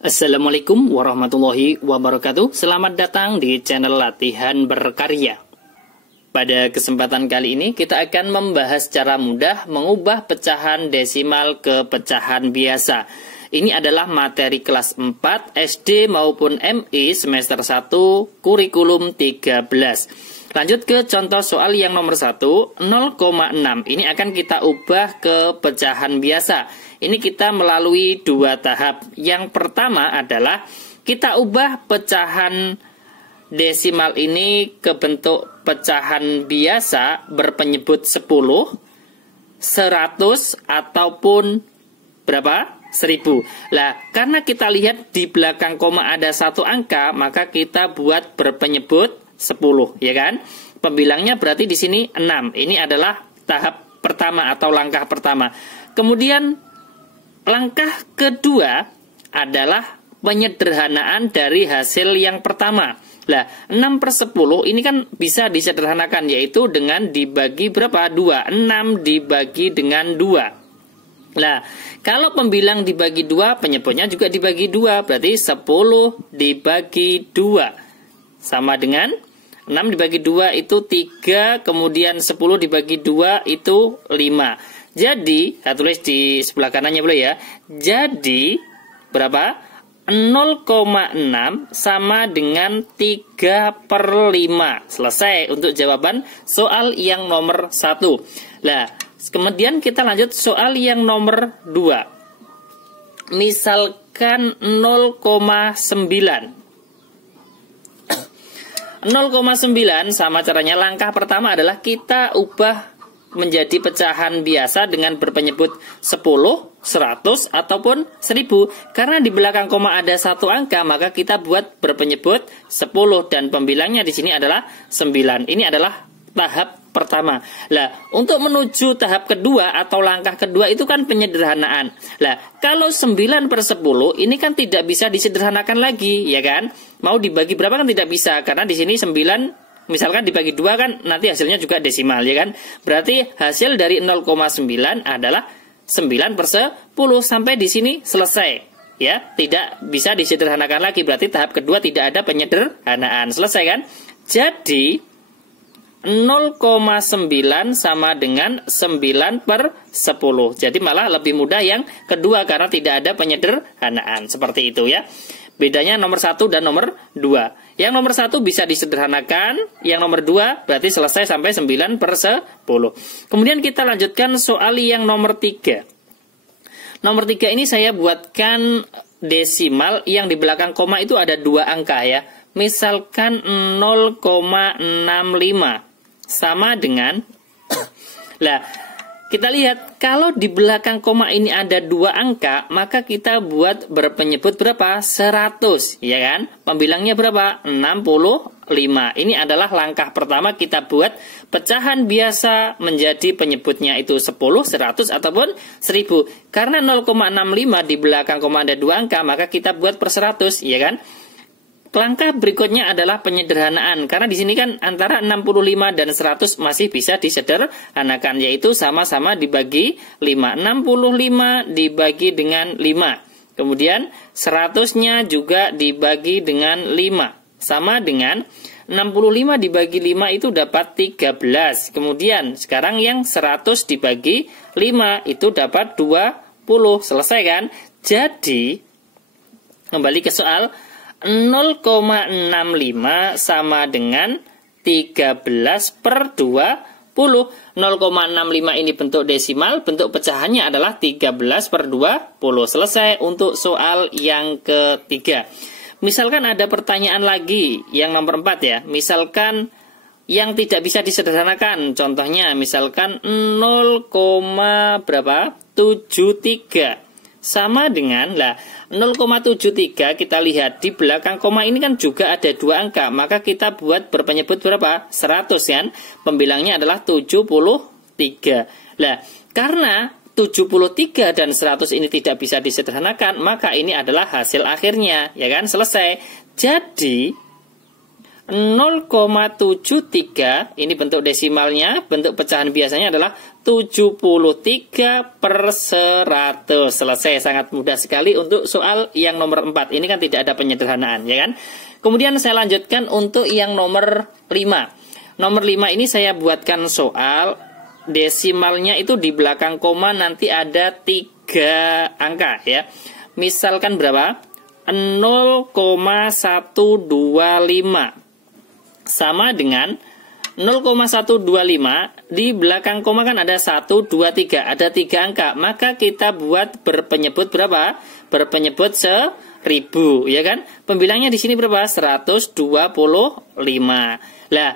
Assalamualaikum warahmatullahi wabarakatuh. Selamat datang di channel Latihan Berkarya. Pada kesempatan kali ini kita akan membahas cara mudah mengubah pecahan desimal ke pecahan biasa. Ini adalah materi kelas 4 SD maupun MI semester 1 kurikulum 13. Lanjut ke contoh soal yang nomor 1, 0,6. Ini akan kita ubah ke pecahan biasa. Ini kita melalui dua tahap. Yang pertama adalah kita ubah pecahan desimal ini ke bentuk pecahan biasa berpenyebut 10, 100, ataupun berapa? 1000. Lah, karena kita lihat di belakang koma ada satu angka, maka kita buat berpenyebut 10, ya kan? Pembilangnya berarti di sini 6. Ini adalah tahap pertama atau langkah pertama. Kemudian langkah kedua adalah penyederhanaan dari hasil yang pertama. Lah, 6/10 ini kan bisa disederhanakan, yaitu dengan dibagi berapa? 2. 6 dibagi dengan 2. Nah, kalau pembilang dibagi 2, penyebutnya juga dibagi 2. Berarti 10 dibagi 2. Sama dengan 6 dibagi 2 itu 3, kemudian 10 dibagi 2 itu 5. Jadi, saya tulis di sebelah kanannya boleh ya. Jadi, berapa? 0,6 sama dengan 3/5. Selesai untuk jawaban soal yang nomor 1. Nah, kemudian kita lanjut soal yang nomor 2. Misalkan 0,9. 0,9 sama caranya. Langkah pertama adalah kita ubah menjadi pecahan biasa dengan berpenyebut 10, 100, ataupun 1000. Karena di belakang koma ada satu angka, maka kita buat berpenyebut 10 dan pembilangnya di sini adalah 9. Ini adalah tahap pertama. Lah, untuk menuju tahap kedua atau langkah kedua itu kan penyederhanaan. Lah, kalau 9/10 ini kan tidak bisa disederhanakan lagi, ya kan? Mau dibagi berapa kan tidak bisa, karena di sini 9 misalkan dibagi 2 kan nanti hasilnya juga desimal, ya kan? Berarti hasil dari 0,9 adalah 9/10. Sampai di sini selesai, ya. Tidak bisa disederhanakan lagi. Berarti tahap kedua tidak ada penyederhanaan. Selesai kan? Jadi 0,9 sama dengan 9/10. Jadi malah lebih mudah yang kedua karena tidak ada penyederhanaan. Seperti itu ya. Bedanya nomor 1 dan nomor 2. Yang nomor 1 bisa disederhanakan, yang nomor 2 berarti selesai sampai 9/10. Kemudian kita lanjutkan soal yang nomor 3. Nomor 3 ini saya buatkan desimal yang di belakang koma itu ada dua angka ya. Misalkan 0,65 sama dengan lah, kita lihat kalau di belakang koma ini ada dua angka, maka kita buat berpenyebut berapa? 100, ya kan? Pembilangnya berapa? 65. Ini adalah langkah pertama, kita buat pecahan biasa menjadi penyebutnya itu 10, 100, ataupun 1000. Karena 0,65 di belakang koma ada dua angka, maka kita buat per 100, ya kan? Langkah berikutnya adalah penyederhanaan. Karena di sini kan antara 65 dan 100 masih bisa disederhanakan, yaitu sama-sama dibagi 5. 65 dibagi dengan 5. Kemudian 100-nya juga dibagi dengan 5. Sama dengan 65 dibagi 5 itu dapat 13. Kemudian sekarang yang 100 dibagi 5 itu dapat 20. Selesai kan? Jadi kembali ke soal, 0,65 sama dengan 13/20. 0,65 ini bentuk desimal, bentuk pecahannya adalah 13/20. Selesai untuk soal yang ketiga. Misalkan ada pertanyaan lagi yang nomor 4 ya. Misalkan yang tidak bisa disederhanakan. Contohnya misalkan 0,73 sama dengan, lah 0,73 kita lihat di belakang koma ini kan juga ada dua angka, maka kita buat berpenyebut berapa? 100 kan? Pembilangnya adalah 73. Lah, karena 73 dan 100 ini tidak bisa disederhanakan, maka ini adalah hasil akhirnya, ya kan? Selesai. Jadi 0,73, ini bentuk desimalnya, bentuk pecahan biasanya adalah 73/100. Selesai, sangat mudah sekali untuk soal yang nomor 4. Ini kan tidak ada penyederhanaan, ya kan? Kemudian saya lanjutkan untuk yang nomor 5. Nomor 5 ini saya buatkan soal desimalnya itu di belakang koma nanti ada 3 angka, ya. Misalkan berapa? 0,125 sama dengan 0,125 di belakang koma kan ada 1, 2, 3, ada 3 angka, maka kita buat berpenyebut berapa? Berpenyebut 1000, ya kan? Pembilangnya di sini berapa? 125. Lah,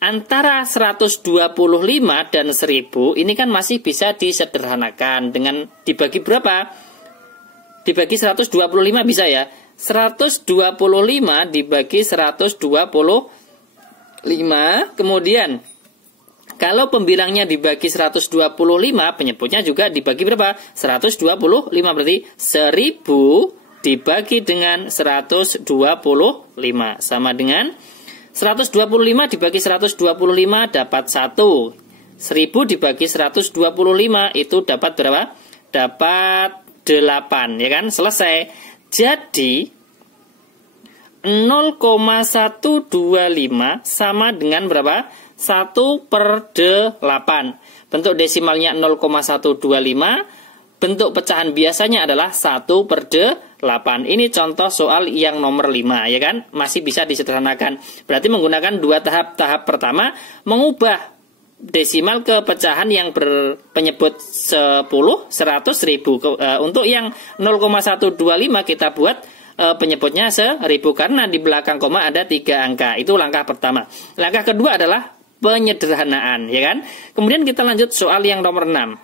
antara 125 dan 1000 ini kan masih bisa disederhanakan dengan dibagi berapa? Dibagi 125 bisa ya. 125 dibagi 125. Kemudian kalau pembilangnya dibagi 125, penyebutnya juga dibagi berapa? 125, berarti 1000 dibagi dengan 125 sama dengan 125 dibagi 125 dapat 1. 1000 dibagi 125 itu dapat berapa? Dapat 8, ya kan? Selesai. Jadi 0,125 sama dengan berapa? 1/8. Bentuk desimalnya 0,125. Bentuk pecahan biasanya adalah 1/8. Ini contoh soal yang nomor 5, ya kan? Masih bisa disederhanakan. Berarti menggunakan 2 tahap. Tahap pertama, mengubah desimal ke pecahan yang berpenyebut 10, 100, 1000. Untuk yang 0,125 kita buat penyebutnya 1000 karena di belakang koma ada 3 angka. Itu langkah pertama. Langkah kedua adalah penyederhanaan, ya kan? Kemudian kita lanjut soal yang nomor 6.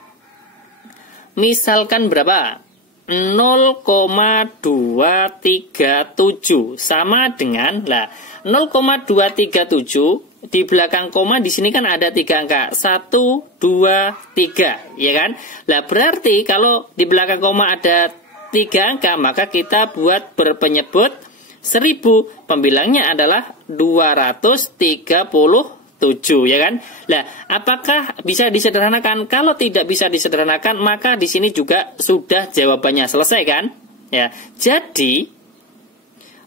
Misalkan berapa? 0,237 sama dengan 0,237 di belakang koma di sini kan ada 3 angka. 1, 2, 3, ya kan? Lah berarti kalau di belakang koma ada 3 angka, maka kita buat berpenyebut 1000. Pembilangnya adalah 237, ya kan? Lah, apakah bisa disederhanakan? Kalau tidak bisa disederhanakan, maka di sini juga sudah jawabannya selesai, kan? Ya. Jadi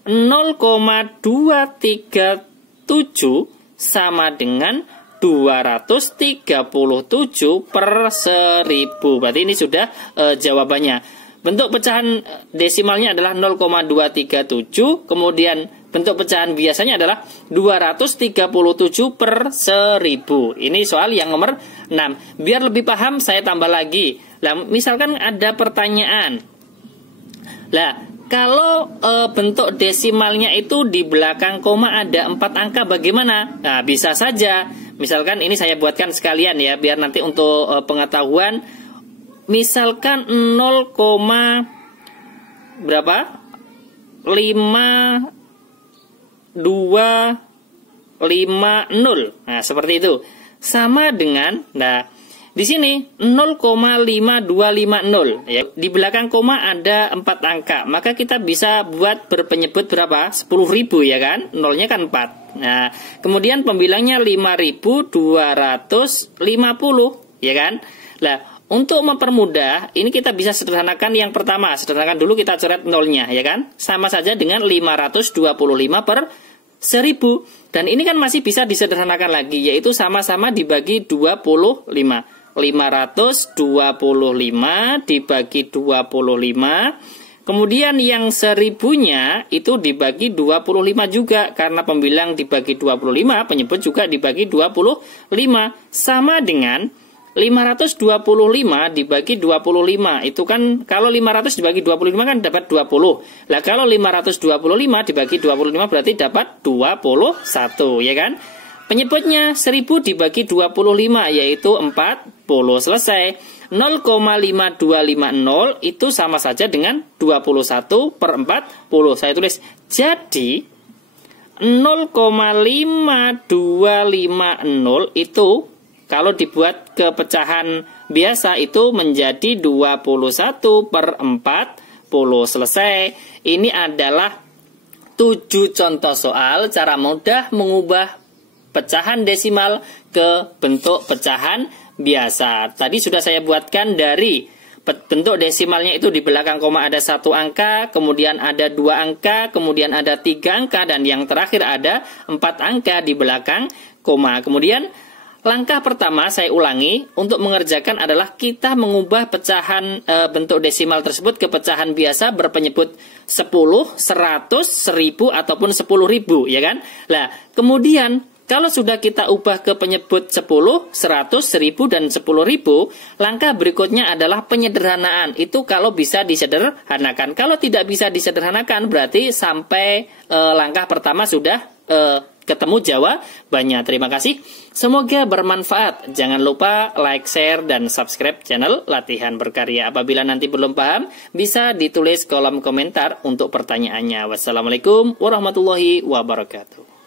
0,237 sama dengan 237/1000. Berarti ini sudah jawabannya. Bentuk pecahan desimalnya adalah 0,237, kemudian bentuk pecahan biasanya adalah 237/1000. Ini soal yang nomor 6. Biar lebih paham saya tambah lagi. Lah, misalkan ada pertanyaan. Lah, kalau bentuk desimalnya itu di belakang koma ada 4 angka bagaimana? Nah, bisa saja. Misalkan ini saya buatkan sekalian ya, biar nanti untuk pengetahuan. Misalkan 0, berapa? 5250. Nah, seperti itu. Sama dengan, nah, di sini 0,5250 ya. Di belakang koma ada 4 angka. Maka kita bisa buat berpenyebut berapa? 10.000, ya kan? Nolnya kan 4. Nah, kemudian pembilangnya 5250, ya kan? Lah, untuk mempermudah, ini kita bisa sederhanakan yang pertama. Sederhanakan dulu, kita coret nolnya, ya kan? Sama saja dengan 525/1000. Dan ini kan masih bisa disederhanakan lagi, yaitu sama-sama dibagi 25. 525 dibagi 25. Kemudian yang 1000-nya itu dibagi 25 juga. Karena pembilang dibagi 25, penyebut juga dibagi 25. Sama dengan 525 dibagi 25. Itu kan kalau 500 dibagi 25 kan dapat 20. Lah kalau 525 dibagi 25 berarti dapat 21, ya kan? Penyebutnya 1000 dibagi 25 yaitu 40. Selesai. 0,5250 itu sama saja dengan 21/40. Saya tulis. Jadi 0,5250 itu kalau dibuat ke pecahan biasa itu menjadi 21/40. Selesai. Ini adalah 7 contoh soal cara mudah mengubah pecahan desimal ke bentuk pecahan biasa. Tadi sudah saya buatkan dari bentuk desimalnya itu di belakang koma ada 1 angka, kemudian ada 2 angka, kemudian ada 3 angka, dan yang terakhir ada 4 angka di belakang koma. Kemudian langkah pertama saya ulangi untuk mengerjakan adalah kita mengubah pecahan bentuk desimal tersebut ke pecahan biasa berpenyebut 10, 100, 1000 ataupun 10.000, ya kan? Nah, kemudian kalau sudah kita ubah ke penyebut 10, 100, 1000, dan 10.000, langkah berikutnya adalah penyederhanaan. Itu kalau bisa disederhanakan. Kalau tidak bisa disederhanakan, berarti sampai langkah pertama sudah ketemu jawabannya. Terima kasih. Semoga bermanfaat. Jangan lupa like, share, dan subscribe channel Latihan Berkarya. Apabila nanti belum paham, bisa ditulis kolom komentar untuk pertanyaannya. Wassalamualaikum warahmatullahi wabarakatuh.